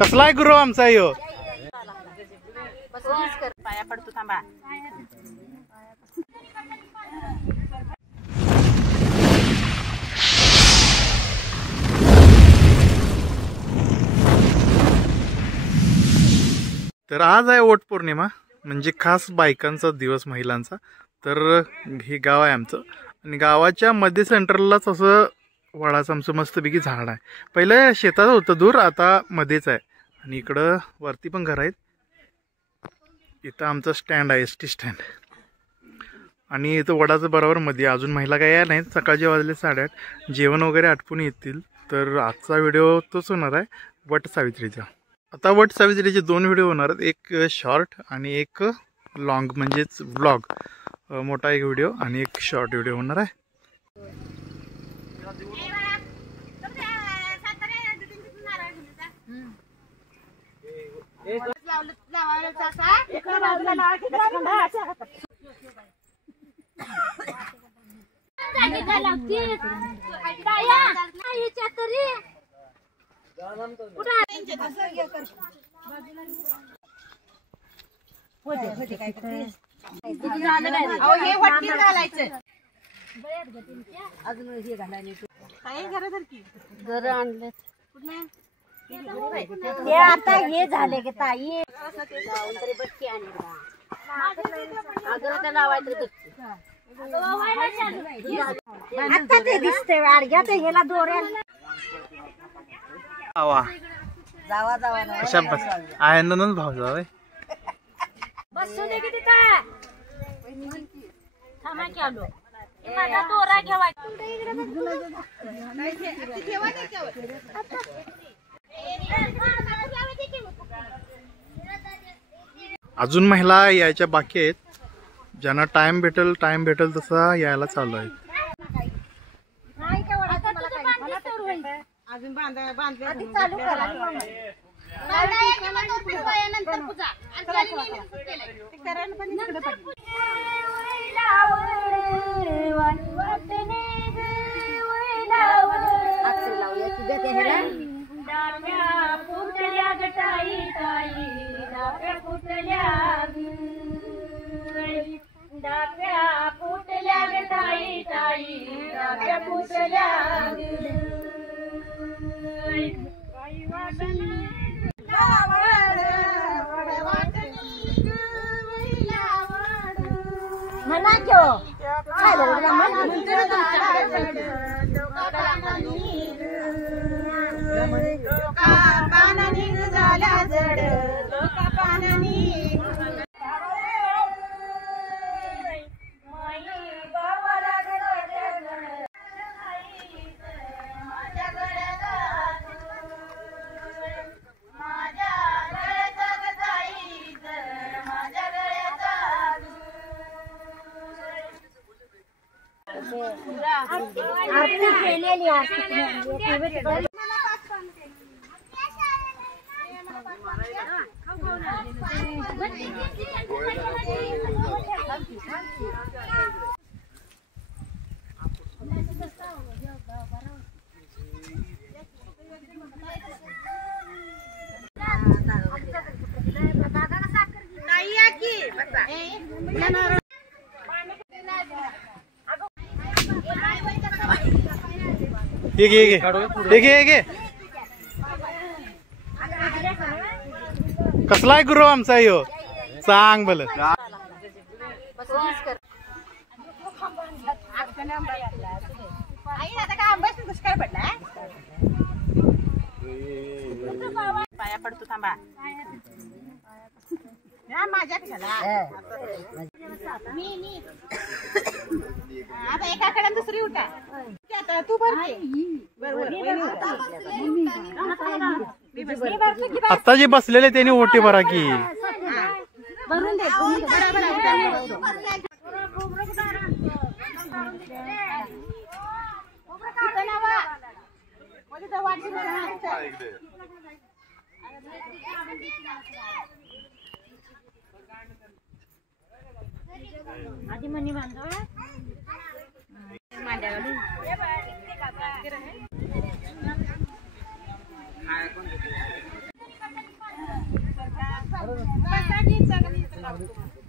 कसलाय गुरु आमचा यो पाया पडतो थांबा. तर आज आहे वट पौर्णिमा, म्हणजे खास बायकांचा दिवस, महिलांचा. तर हे गाव आहे आमचं आणि गावाच्या मध्ये सेंटरलाच असं वडाचं आमचं मस्तपैकी झाड आहे. पहिलं शेतात होतं दूर, आता मध्येच आहे. आणि इकडं वरती पण घर आहेत. इथं आमचं स्टँड आहे, एसटी स्टँड. आणि इथं वडाचं बरोबर मध्ये. अजून महिला काही या नाहीत, सकाळचे वाजले 8:30. जेवण वगैरे आटपून येतील. तर आजचा व्हिडिओ तोच होणार आहे, वट सावित्रीचा. आता वट सावित्रीचे 2 व्हिडिओ होणार आहेत, एक शॉर्ट आणि एक लॉंग, म्हणजेच व्लॉग. मोठा एक व्हिडिओ आणि एक शॉर्ट व्हिडिओ होणार आहे. आता हे झाले की ताई आता ते दिसते वाडग्या ते ह्याला दोऱ्या जावा जावा अशा बस आहे नंद भाव जावे बसू दे किती काय थांबा की आलो माझा दोरा घ्यावा अजून महिला यायच्या बाकी आहेत. ज्यांना टाइम भेटेल तसा यायला चालू आहे. म्हणा क्यों आरती केलेली आरती कसलाय गुरु आमचा यो सांग भलं. पाया पडतो थांबा. माझ्या आता एकाकडे दुसरी उठा. तू आता जे बसलेले त्यांनी ओटी भरा की. भरून दे आधी मनी बांधव मांड्या घालून लावतो